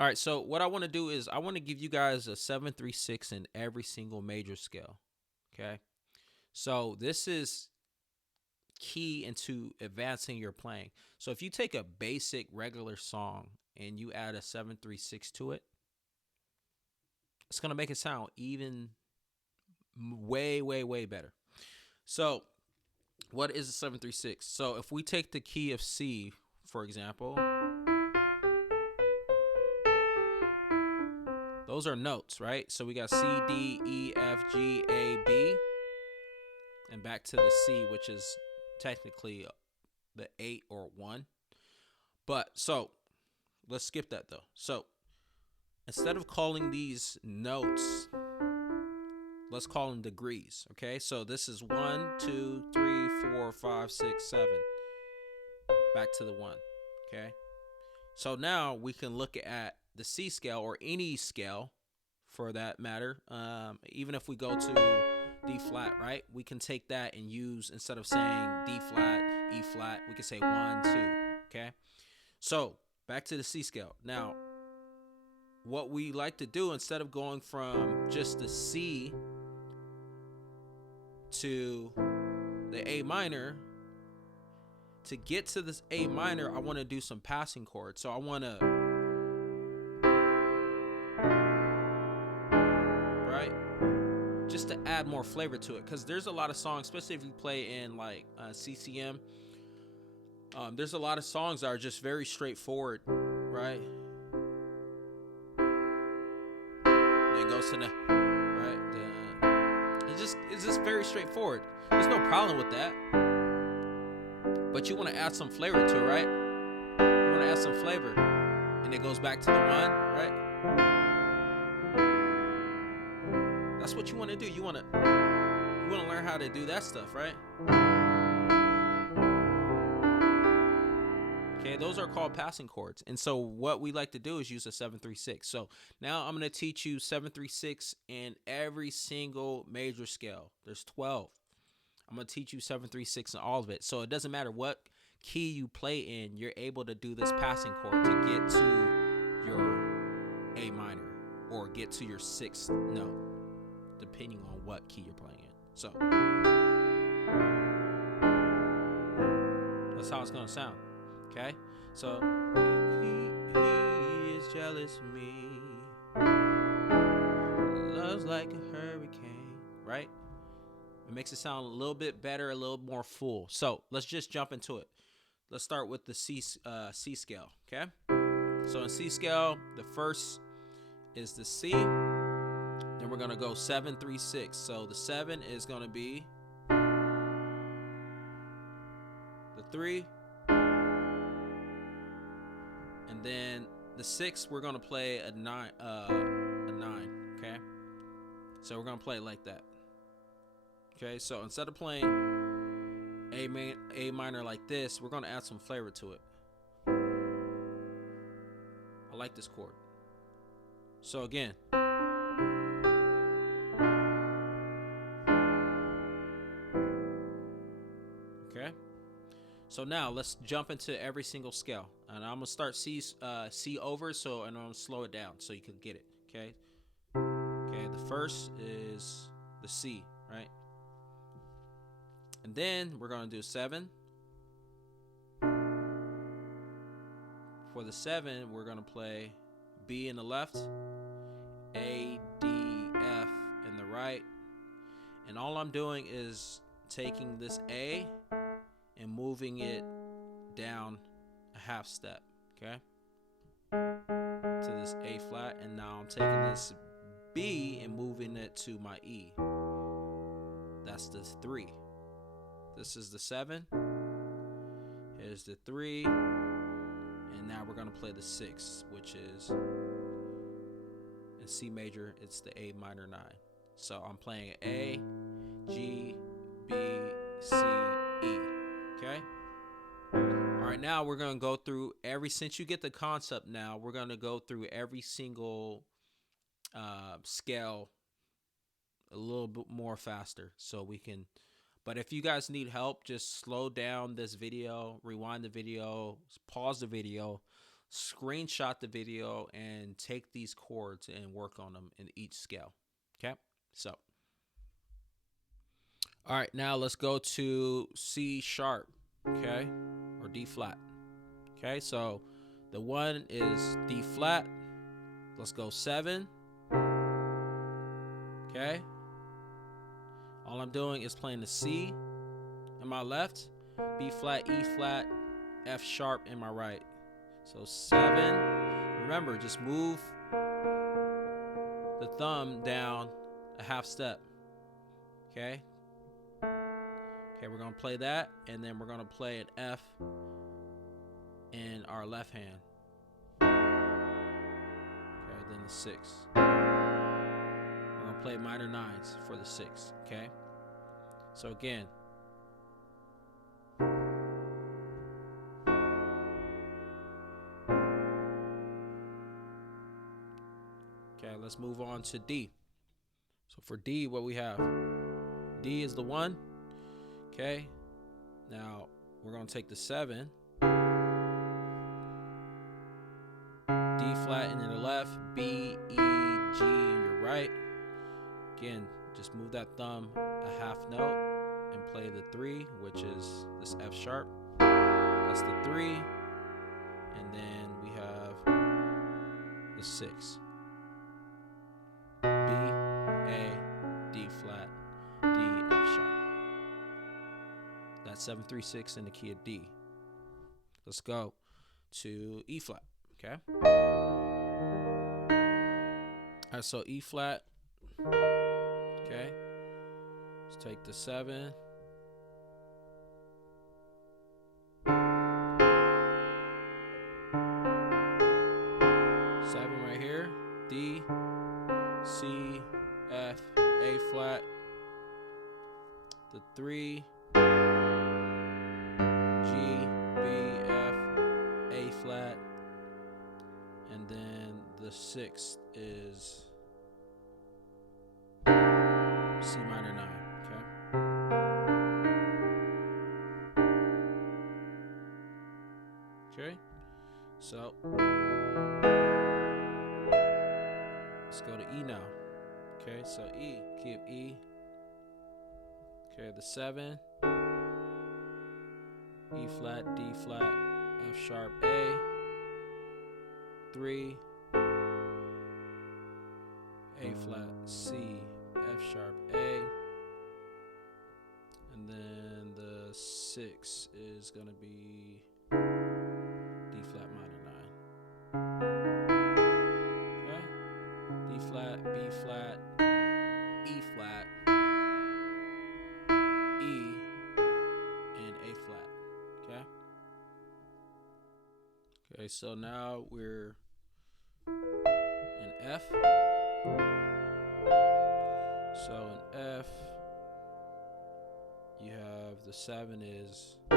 All right, so what I want to do is I want to give you guys a 7-3-6 in every single major scale. Okay. So this is key into advancing your playing. So if you take a basic regular song and you add a 7-3-6 to it, it's going to make it sound even way, way, way better. So what is a 7-3-6? So if we take the key of C, for example, those are notes, right? So we got C, D, E, F, G, A, B, and back to the C, which is technically the 8 or 1. But so let's skip that though. So instead of calling these notes, let's call them degrees. Okay, so this is 1, 2, 3, 4, 5, 6, 7. Back to the 1. Okay, so now we can look at the C scale or any scale for that matter. Even if we go to D flat, right? We can take that and use, instead of saying D flat, E flat, we can say 1, 2. Okay, so back to the C scale. Now, what we like to do, instead of going from just the C to the A minor, to get to this A minor, I want to do some passing chords. So I want to, right, just to add more flavor to it, because there's a lot of songs, especially if you play in like CCM. There's a lot of songs that are just very straightforward, right? Then it goes to the right. It's just very straightforward. There's no problem with that. But you want to add some flavor to it, right? You want to add some flavor, and it goes back to the 1, right? That's what you want to do. You want to learn how to do that stuff, right? Okay, those are called passing chords. And so what we like to do is use a 7-3-6. So now I'm going to teach you 7-3-6 in every single major scale. There's 12. I'm going to teach you 7-3-6 in all of it. So it doesn't matter what key you play in, you're able to do this passing chord to get to your A minor or get to your 6th note, depending on what key you're playing in. So that's how it's going to sound. Okay? So he is jealous of me. Love's like a hurricane, right? It makes it sound a little bit better, a little more full. So let's just jump into it. Let's start with the C scale, okay? So in C scale, the first is the C. Then we're going to go 7-3-6. So the 7 is going to be the 3. And then the 6, we're going to play a 9, okay? So we're going to play it like that. Okay, so instead of playing A minor like this, we're going to add some flavor to it. I like this chord. So again. Okay. So now let's jump into every single scale. And I'm going to start C over, and I'm going to slow it down so you can get it. Okay. Okay, the first is the C, right? And then we're going to do 7. For the 7, we're going to play B in the left, A, D, F in the right. And all I'm doing is taking this A and moving it down a half step, okay? To this A flat, and now I'm taking this B and moving it to my E. That's the 3. This is the 7. Here's the 3. And now we're going to play the 6, which is in C major, it's the A minor 9. So I'm playing A, G, B, C, E. Okay? All right, now we're going to go through since you get the concept now, we're going to go through every single scale a little bit more faster so we can. But if you guys need help, just slow down this video, rewind the video, pause the video screenshot the video and take these chords and work on them in each scale. Okay, so all right, now let's go to C sharp, okay, or D flat. Okay, so the one is D flat. Let's go 7. Okay, all I'm doing is playing the C in my left, B flat, E flat, F sharp in my right. So 7. Remember, just move the thumb down a half step. Okay. Okay, we're gonna play that, and then we're gonna play an F in our left hand. Okay, then the 6. We're gonna play minor 9s for the 6. Okay. So again. Okay, let's move on to D. So for D, what we have, D is the 1. Okay, now we're going to take the 7, D flat in your left, B, E, G in your right. Again, just move that thumb a half note and play the 3, which is this F sharp. That's the 3. And then we have the 6. B, A, D flat, D, F sharp. That's 7, 3, 6 in the key of D. Let's go to E flat. Okay. All right, so E flat. Okay. Let's take the 7. Right here. D, C, F, A flat. The 3. G, B, F, A flat, and then the 6th is C minor 9. Okay. Okay. So let's go to E now. Okay. So E, key of E. Okay. The 7. E flat, D flat, F sharp, A, 3, A flat, C, F sharp, A, and then the 6 is gonna be D flat minor 9. Okay, D flat, B flat, E flat, E, and A flat. Okay. Okay, so now we're in F. So in F, you have the 7 is E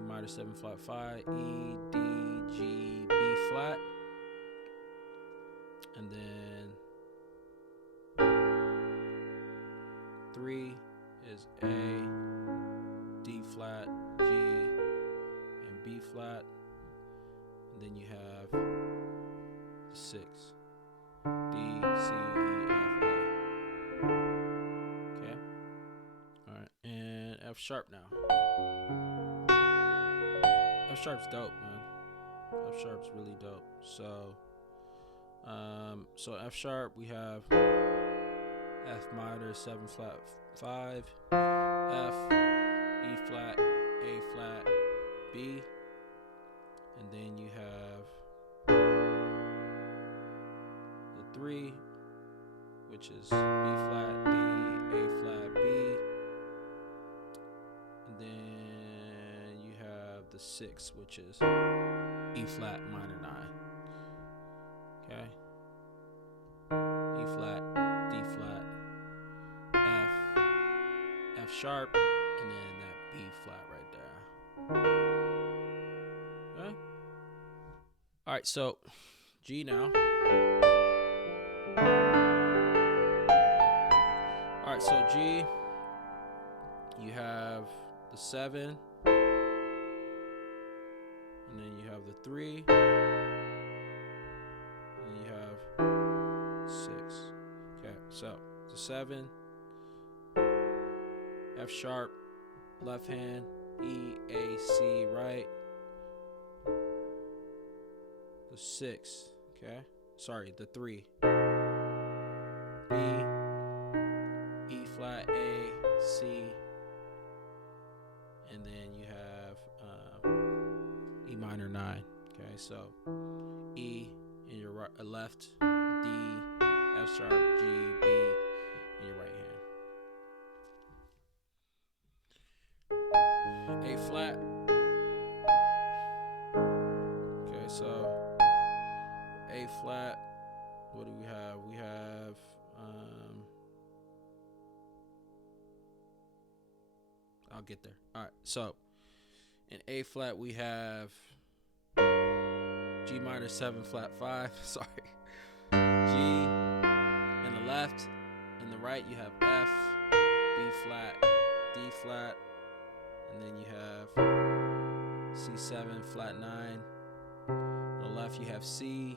minor 7 flat 5, E, D, G, B flat, and then 3 is A, D flat, G, and B flat, and then you have the 6, D, C, E, F, A. Okay. All right, and F sharp now. F sharp's dope, man. F sharp's really dope. So F sharp, we have F minor 7 flat 5, F, E flat, A flat, B, and then you have the 3, which is B flat, D, A flat, B, and then you have the 6, which is E flat minor 9. Okay. E flat, D flat, F sharp, and then that B flat right there. Okay. All right, so G now. All right, so G, you have the 7, and then you have the 3, and you have 6. Okay, so the 7, F sharp, left hand, E, A, C, right. The 6, okay. Sorry, the 3. B, E flat, A, C, and then you have E minor 9. Okay, so E in your right, left, D, F sharp, G, B in your right hand. A flat. Okay, so A flat. What do we have? We have I'll get there. All right, so in A flat we have G minor 7 flat 5. Sorry. G in the left, in the right you have F, B flat, D flat, and then you have C7 flat 9. On the left you have C, E,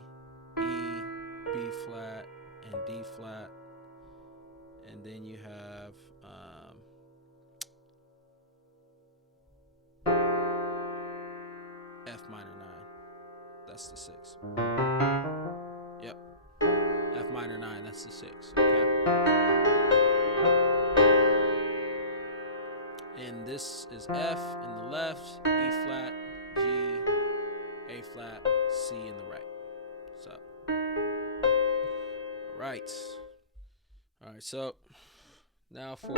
B flat, and D flat, and then you have F minor 9. That's the 6. Yep. F minor 9, that's the 6. Okay. And this is F in the left, E flat, G, A flat, C in the right. So, all right. So now for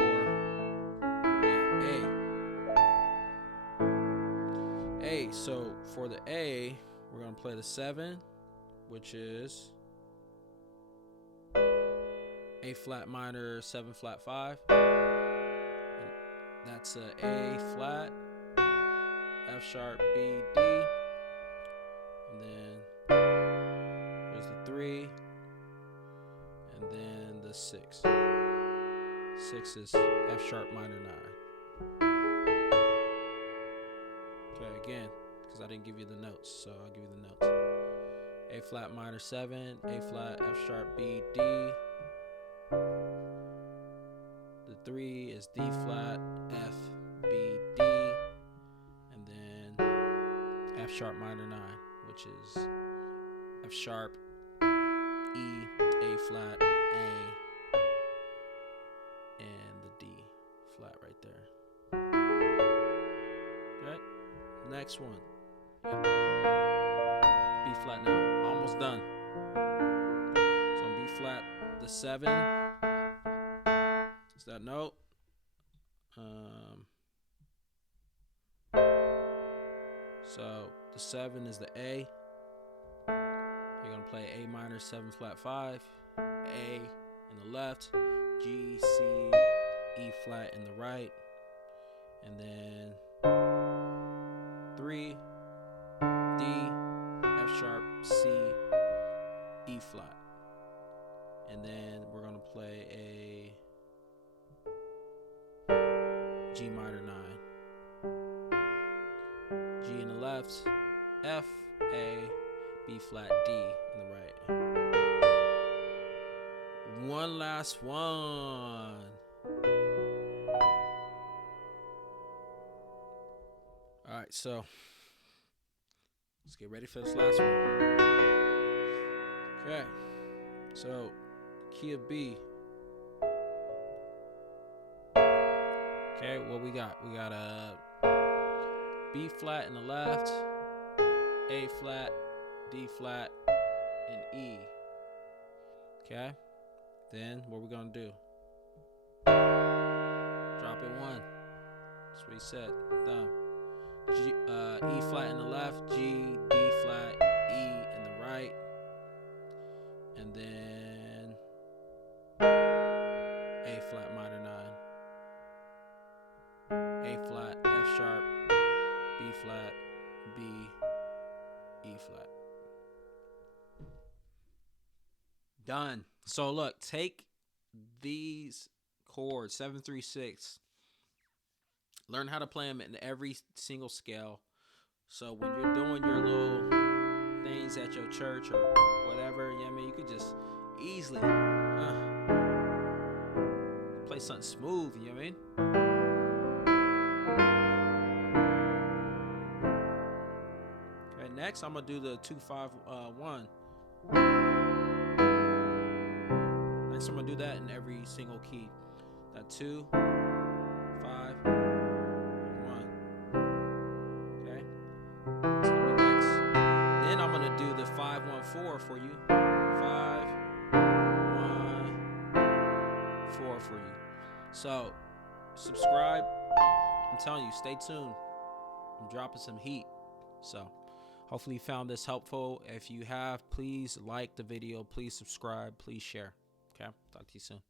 A. So for the A, we're going to play the 7, which is A flat minor 7 flat 5. And that's a A flat, F sharp, B, D. And then there's the 3. And then the 6. 6 is F sharp minor 9. Okay, again, because I didn't give you the notes, so I'll give you the notes. A flat minor 7, A flat, F sharp, B, D. The 3 is D flat, F, B, D. And then F sharp minor 9, which is F sharp, E, A flat, A, and the D flat right there. Okay, next one. Yep. B flat now, almost done. So on B flat, the 7 is that note. So the 7 is the A. You're gonna play A minor 7 flat 5, A in the left, G, C, E flat in the right, and then 3, D, F sharp, C, E flat, and then we're gonna play a G minor 9, G in the left, F, A, B flat, D in the right. One last one. All right, so let's get ready for this last one. Okay, so key of B. Okay, what we got? We got a B flat in the left, A flat, D flat, and E. Okay, then what we're gonna do? Drop it 1. That's what he said. Thumb. G, E flat in the left, G, D flat, E in the right, and then A flat minor 9, A flat, F sharp, B flat, B, E flat. Done. So look, take these chords 7, 3, 6. Learn how to play them in every single scale. So when you're doing your little things at your church or whatever, you know what I mean, you could just easily play something smooth, you know what I mean? Okay, next I'm gonna do the 2-5-1. Next I'm gonna do that in every single key. That 2, 5, 1. Okay, it's gonna be next. Then I'm gonna do the 5-1-4 for you. 5-1-4 for you. So subscribe. I'm telling you, stay tuned. I'm dropping some heat. So hopefully you found this helpful. If you have, please like the video, please subscribe, please share. Okay, talk to you soon.